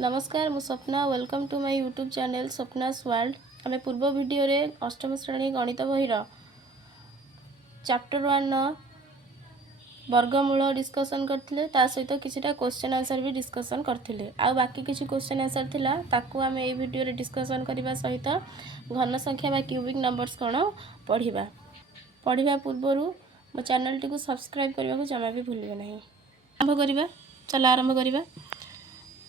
नमस्कार मु Swapna welcome to my YouTube channel Swapna's World. आम पूर्व वीडियो रे अष्टम श्रेणी गणित बहीर चैप्टर 1 वर्गमूल डिस्कसन करथिले ता सहित किछिटा क्वेश्चन आंसर भी डिस्कसन करथिले। आ बाकी किछि क्वेश्चन आंसर थिला ताकू आम ए वीडियो रे डिस्कसन करबा सहित घन संख्या बा क्यूबिक नंबर्स कोन पढ़िबा पूर्वरु मो चैनल टी को सब्सक्राइब करबा को जमा भी भूलिबे नहीं। आरंभ करबा चल आरंभ करबा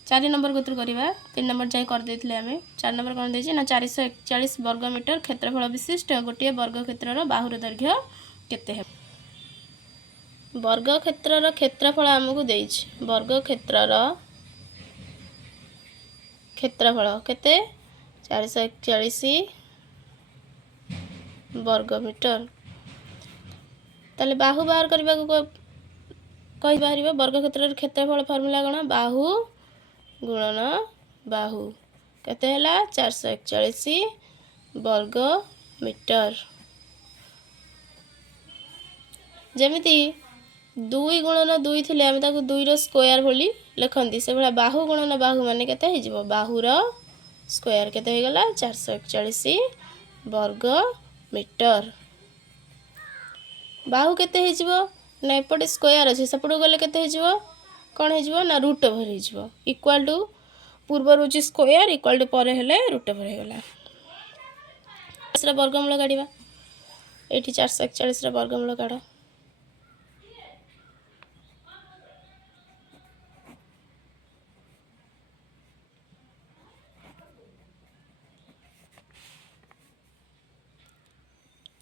4 नंबर गोत्र करवा 3 नंबर जाए कर देथिले आमे 4 नंबर कोन देछि ना 441 वर्ग मीटर क्षेत्रफल विशिष्ट गोटे वर्ग क्षेत्रर बाहुर दैर्घ्य केते है। वर्ग क्षेत्रर क्षेत्रफल हमकु देछि वर्ग क्षेत्रर क्षेत्रफल केते 441 वर्ग मीटर। ताले बाहु बाहर करबा को कहि बाहरिबा वर्ग क्षेत्रर क्षेत्रफल फार्मूला कोन बाहु गुणन बाहु केते हला 441 वर्ग मीटर। जेमिति 2 गुणन 2 थिले हम ताको 2 रो स्क्वायर बोली लिखंती से भला बाहु गुणन बाहु माने केते हे जिवो बाहुर स्क्वायर केते हे गला 441 वर्ग मीटर। बाहु केते हे जिवो ना एपटे स्क्वायर अछि सपटो गले केते हे जिवो कौन है ना रूट ओवर हो इक्वाल टू पूर्व रोची स्क्वायर इक्वाल टू पर हेले रूट ओवर हो गला। इसरा वर्गमूल काढिबा एठी 441 रा वर्गमूल काढ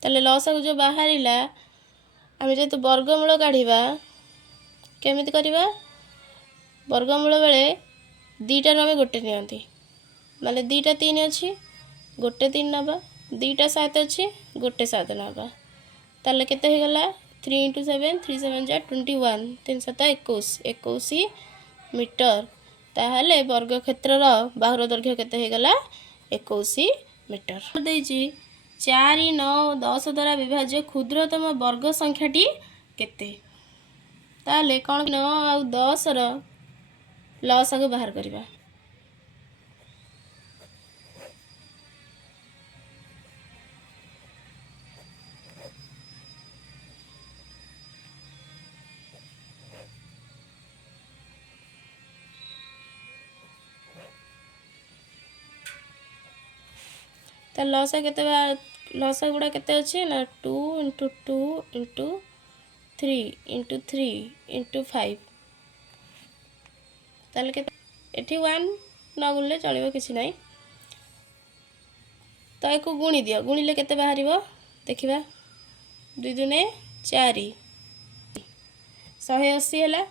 तले लसा जो बाहरिला आमे जे तो वर्गमूल काढिबा केमिति करिबा वर्गमूल बेले दीटा आम गोटे नियंती माने दीटा 3 अच्छी गोटे 3 नबा दीटा 7 अच्छी गोटे 7 नबा ताले केते हे गला 3 * 7 3 7 जा 21 3 7 21 21 मीटर। ताहले वर्ग क्षेत्रर बाहुर दैर्घ्य केते हे गला 21 मीटर। देछि 4 9 10 द्वारा विभाज्य क्षुद्रतम वर्ग संख्याटी केते ताले कोन 9 आ 10 रो लसा को बाहर करबा त लसा केते लसा गुडा केते अछि ना 2 * 2 * 3 * 3 * 5 ताले के एठी 1 न गुणले चलिबो किछि नै तो एको गुणी दियो गुणिले केते बाहरिबो देखिबा 2 दुने 4 180 हैला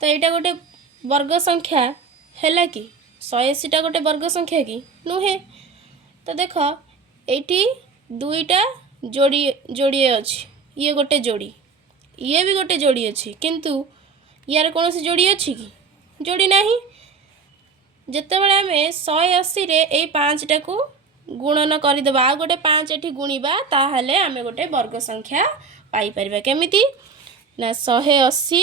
तो एटा गोटे वर्ग संख्या हैला कि 180 टा गोटे वर्ग संख्या कि नुहे तो देख एठी दुईटा जोड़ी जोड़ी अछि ये गोटे जोड़ी ये भी गोटे जोड़ी अछि किंतु यार कोनोसी जोड़ी अछि कि जोड़ी नाही जते बेले हमें 180 रे ए 5 टा को गुणन करि देबा आ गोटे 5 एठी गुणीबा ताहले हमें गोटे वर्ग संख्या पाई परिबा केमिति ना 180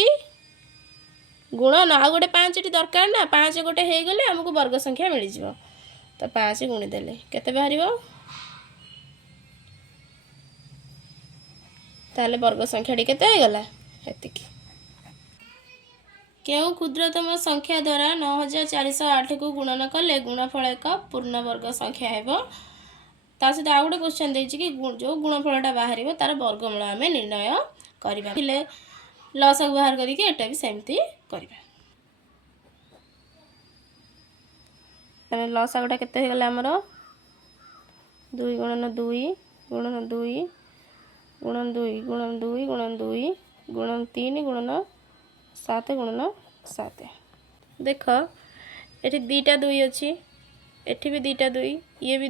गुणन आ गोटे 5 एठी दरकार ना 5 गोटे हे गले हमको वर्ग संख्या मिलि जिवो तो 5 गुणी देले केते बाहरिबो ताहले वर्ग संख्याटी केते हे गला एतिकी। केउ क्षुद्रतम संख्या द्वारा 9408 को गुणन कले गुणफल एक पूर्ण वर्ग संख्या हेबो ता सहित आ गोटे क्वेश्चन देछि कि जो गुणफलटा बाहरिबो तार वर्गमूल आमे निर्णय करबा ले लस बाहर करी के एटा भी सेमती करबा तने लस गोटा केते हे गला हमरो 2 * 2 * 2 गुणन 2 गुणन 2 गुणन 2 गुणन 3 गुणन 7 गुणन 7 देख एठी दीटा 2 अछि एठी भी दीटा 2 ये भी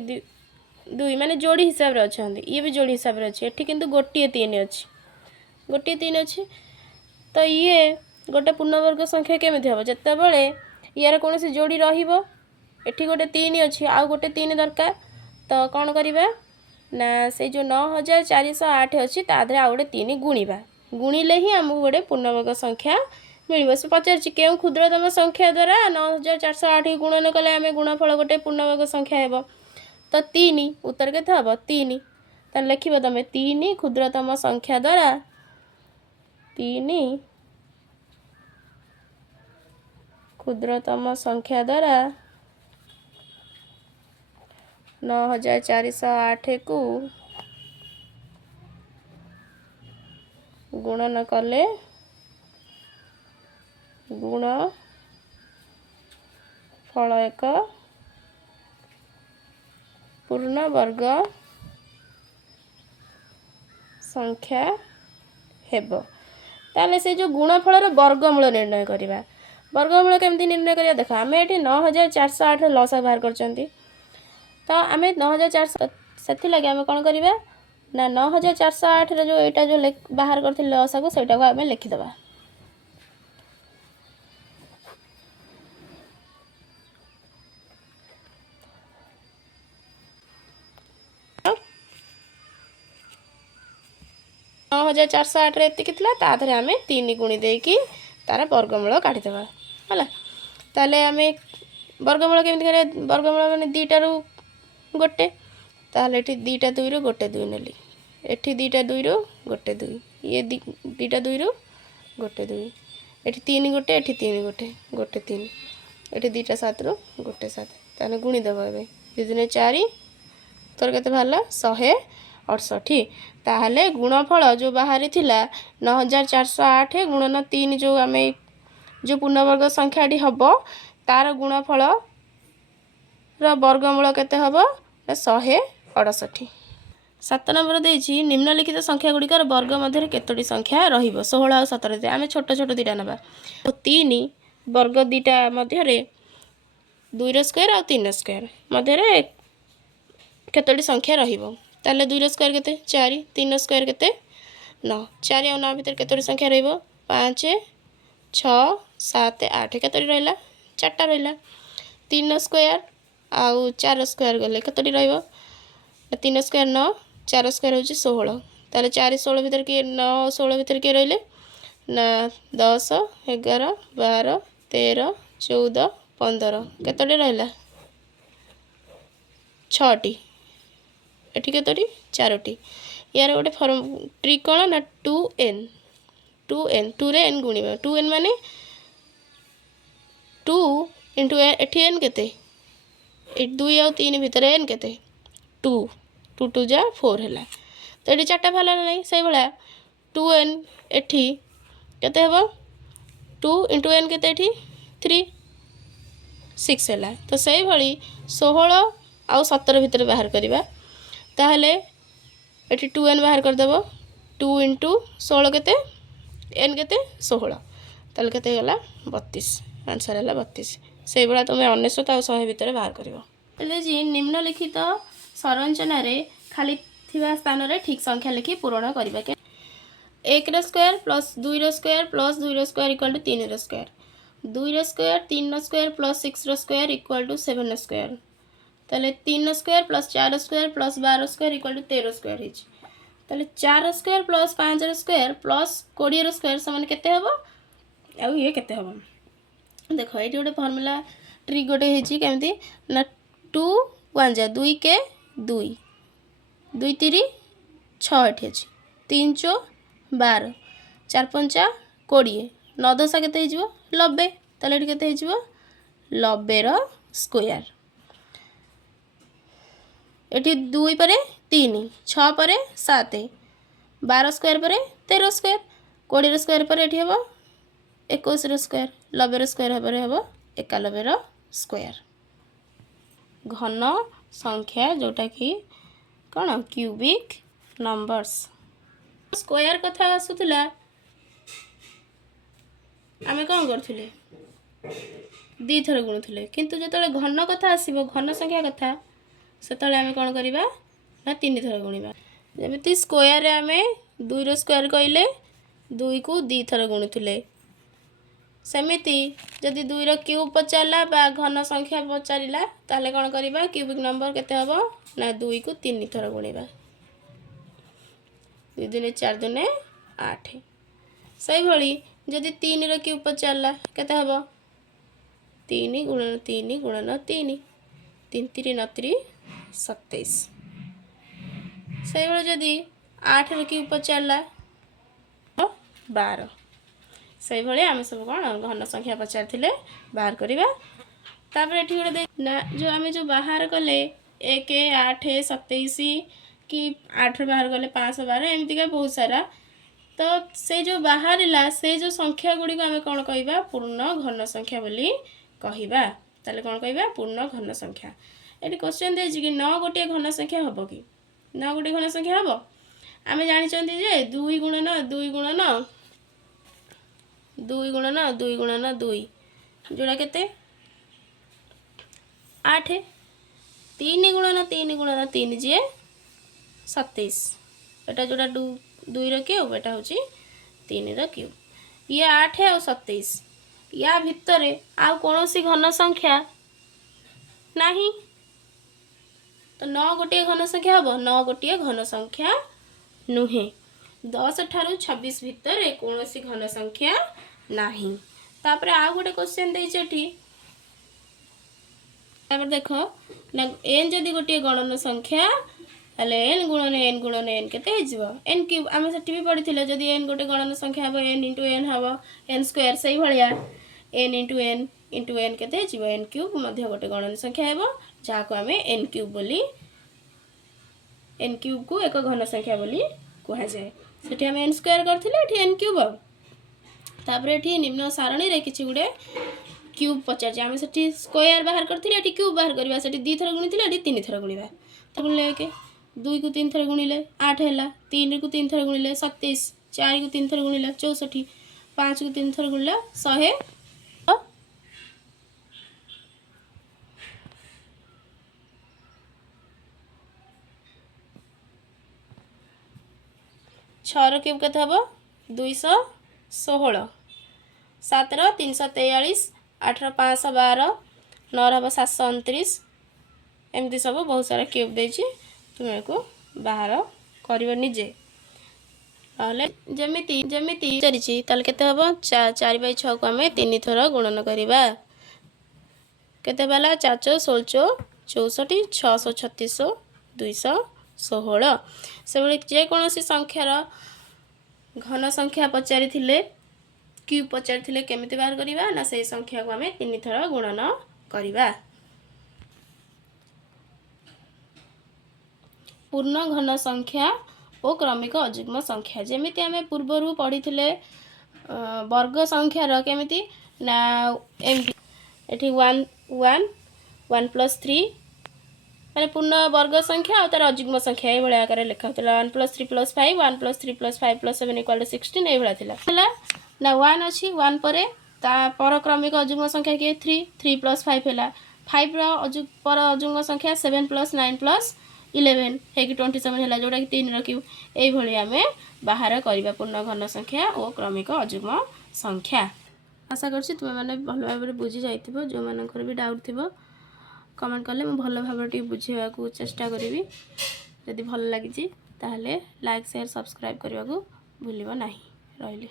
2 माने जोड़ी हिसाब रे अछंदी ये भी जोड़ी हिसाब रे अछि एठी किंतु गोटिए 3 अछि गोटिए 3 अछि तो ये गोटे पूर्ण वर्ग संख्या केमिति हबो जत्ते बेले यार कोनोसी जोड़ी रहिबो एठी गोटे 3 अछि आ गोटे 3 दरकार तो कोन करिबा ना से जो 9408 अछि ता धरे आ गोटे 3 गुणीबा गुणिले ही हमहु गोटे पूर्ण वर्ग संख्या मिल से पचार क्यों क्षुद्रतम संख्या द्वारा 9408 गुणन कले आम गुणफल गोटे पूर्णवर्ग संख्या हेब तो 3 उत्तर के हम 3 तो लिख तुम 3 क्षुद्रतम संख्या द्वारा 3 क्षुद्रतम संख्या द्वारा 9408 को गुणन कले गुण फल एक पूर्ण वर्ग संख्या हेब ताले से जो गुणफल वर्गमूल निर्णय करवा वर्गमूल केमती निर्णय करिया देख आम ये 9408 लसा बाहर कर तो आम 9400 से लगे आम कौन करवा ना 9408 जो यहाँ जो बाहर कर लसा को सहीटा को आम लिखिदबा 9408 एति ताधर आम 3 गुणी देकी तार वर्गमूल काढ़ीदेवा है ताले आम वर्गमूल केमती कर वर्गमूल मैंने 2 रु गोटे ताले ये 2टा 2 रु गोटे 2 नेली एठी 2टा 2 रु गोटे 2 ये 2टा 2 रु गोटे 2 एठी 3 गोटे एठी 3 गोटे गोटे 3 एठी 2टा 7 रु गोटे 7 ताने गुणी देव ए 2 दूने 4 तोर केते बाहरला 168 ताहले गुणफल जो बाहरी थिला 9408 गुणन 3 जो आम जो पूर्णवर्ग संख्याटी हम तार गुणफल वर्गमूल केते हम 168 7 नंबर देछि निम्नलिखित संख्या गुड़िकर वर्ग मध्य केतोटी संख्या रहिबो 16 और 17 आम छोट छोट 2टा नबा तो 3 वर्ग 2टा मध्य 2 रो स्क्वायर और 3 स्क्वायर मध्य केतोटी संख्या रहिबो ताले 2 रो स्क्वायर केते 4 3 स्क्वायर केते 9 4 और 9 भीतर केतोटी संख्या रहिबो 5 6 7 8 केतोटी रहला 4टा रहला 3 स्क्वायर आउ 4 स्क्वायर गले केतोटी रहिबो 3 स्क्वायर 9 4 स्क्वायर होची 16 ताले 4 16 भीतर के 9 16 भीतर के रहले ना 10 11 12 13 14 15 केतोटी रहला 6टी एठी केतोटी 4टी यार गोटे फॉर्म ट्रिक कौन ना 2n 2 रे n गुणिबा 2n माने 2 इंटू एठी n केते 2 और 3 भीतर n केते 2 2 2 जा 4 हैला तो ये 4टा भाला नहीं से भाया 2n एठी केते हेबो 2 इंटू n केते एठी 3 6 हैला तो से भली 16 आउ 17 भीतर बाहर करवा ताहले एठी 2n बाहर कर देबो 2 इंटू 16 केते n केते 16 ताले केते गला 32 आंसर हैला 32 से बड़ा तुम 99 और 100 भीतर बाहर करिवो एले जी निम्नलिखित संरचना रे खाली थिबा स्थान रे ठीक संख्या लिखि पूरण करबा के 1 रो स्क्वायर प्लस 2 रो स्क्वायर प्लस 2 रो स्क्वायर इक्वल टू 3 रो स्क्वायर 2 रो स्क्वायर 3 रो स्क्वायर प्लस 6 रो स्क्वायर इक्वल टू 7 रो स्क्वायर ताले 3 square plus 4 square plus 12 square equal to 13 square हिच ताले 4 square plus 5 square plus 20 square समान केते हबो आ ये केते हबो देखो एटी गोटे फार्मूला ट्रिक गोटे हिची केमती ना 2 1 जा 2 के 2 2 3 6 एठी अछि 3 चो 12 4 5 20 9 10 केते हिजबो 90 ताले एटी केते हिजबो 90 रो स्क्वायर एटी 2 पर 3 6 पर 7 12 स्क्वायर पर 13 स्क्वायर 20 स्क्वायर पर एटी हेबो 21 स्क्वायर 90 स्क्वायर हेबर हेबो 91 स्क्वायर घन संख्या जोटा कि कौन क्यूबिक नंबर्स स्क्वायर कथा आसुला आमे कौन करथुले 2 थर गुणुथुले किंतु जतले घन कथा आसीबो घन संख्या कथा सेतले आमे कौन करिबा ना 3 थर गुणिबा जेमिति स्क्वायर रे आमे 2 रो स्क्वायर कइले 2 को 2 थर गुणुथुले सेमिति जदि 2 रो क्यूब पचारला बा घन संख्या पचारिला ताले कौन करिबा क्यूबिक नंबर केते हबो ना 2 को 3 थर गुणिबा 2 दुने 4 दुने 8 सही भली जदि 3 ର क्यूब पचारला केते हबो 3 गुणन 3 गुणन 3 3 3 9 3 27 से बेले जदि 8 ର क्यूब पचारला 12 से भले आम सब कौन घन संख्या पचार बाहर करवा तापर एठी गोटे ना जो आम जो बाहर कले 1 8 27 कि 8 बाहर गले 512 एमतीका बहुत सारा तो से जो बाहर से जो संख्या गुड़ी को आम कौन कहवा पूर्ण घन संख्या बोली कहवा ताले कौन कहवा पूर्ण घन संख्या। ये क्वेश्चन दे कि 9 गोटे घन संख्या हम कि 9 गोटे घन संख्या हम आम जानते जे 2 गुणन 2 गुणन 2 गुणन 2 गुणन 2 जोड़ा केते 8 3 गुणन 3 गुणन 3 जे 27 एटा जोड़ा 2 रो क्यूब एटा होची 3 रो क्यूब ये 8 और 27 या भितर आ कौनसी घन संख्या नहीं तो 9 गोटे घन संख्या हम 9 गोटे घन संख्या नुहे 10 ठारू 26 भितर कौनसी घन संख्या नहीं। तापर आ गोटे क्वेश्चन देछि देख ना एन जदि गोटे गणन संख्या हेले एन गुणन एन केते एन क्यूब आम से भी पढ़ी जदि एन गोटे गणन संख्या हम एन इंटू एन हम एन स्क्वायर से भाया एन इंटू एन केते एन क्यूब मध्य गोटे गणन संख्या है जहाँ को आम एन क्यूब बोली एन क्यूब को एक घन संख्या बोली कह जाए से आम एन स्क्वायर करते एन क्यूब तापर ये निम्न सारणी रे किछि गुडे क्यूब पचार आम से स्क्वायर बाहर करते क्यूब बाहर करवा से 2 थर गुणी 3 थर गुणवा तो गुणिले के 2 को 3 थर गुणिले 8 है 3 को 3 थर गुणिले 27 4 को 3 थर गुणिले 64 5 को 3 थर गुणिले 100 6 रो क्यूब केते हबो 216 7 रो 343 8 रो 512 9 रो 729 एमती सब बहुत सारा क्यूब देछि तुम्हें को बाहर कर निजे जमीती जमीती चरिछि ताल केते हबो 4/6 को आम 3 थर गुणन करवा केते बाला 4 16 64 636 216 से बड़े जेकोसी संख्यार घन संख्या पचारि क्यूब पचारि केमिति बाहर करवा ना से संख्या को आम 3 थर गुणन करवा। पूर्ण घन संख्या और क्रमिक अयुग्म संख्या जेमिति आम पूर्वर पढ़ी वर्ग संख्यार केमिति ना एमती 1 1 1 + 3 माने पूर्ण वर्ग संख्या और तार अयुग्म संख्या ये भाया आकार लिखा होता 1 + 3 + 5 1 + 3 + 5 + 7 = 16 ये भाया थिला ना 1 अच्छी 1 पर ता पर क्रमिक अयुग्म संख्या के 3 3 + 5 है 5 पर अयुग्म संख्या 7 + 9 + 11 है 27 है जोटा कि 3 रो क्यूब ये भाई आम बाहर करवा पूर्ण घन संख्या और क्रमिक अयुग्म संख्या। आशा करछि तुम मैंने भल भाव बुझी जाइथिबो जो मानकर भी डाउट थिबो कमेंट कले मैं भल भाव बुझेवा को चेष्टा करी जदि भल लगी ताहले लाइक शेयर सब्सक्राइब करने को भूलिबो नहीं रहिली।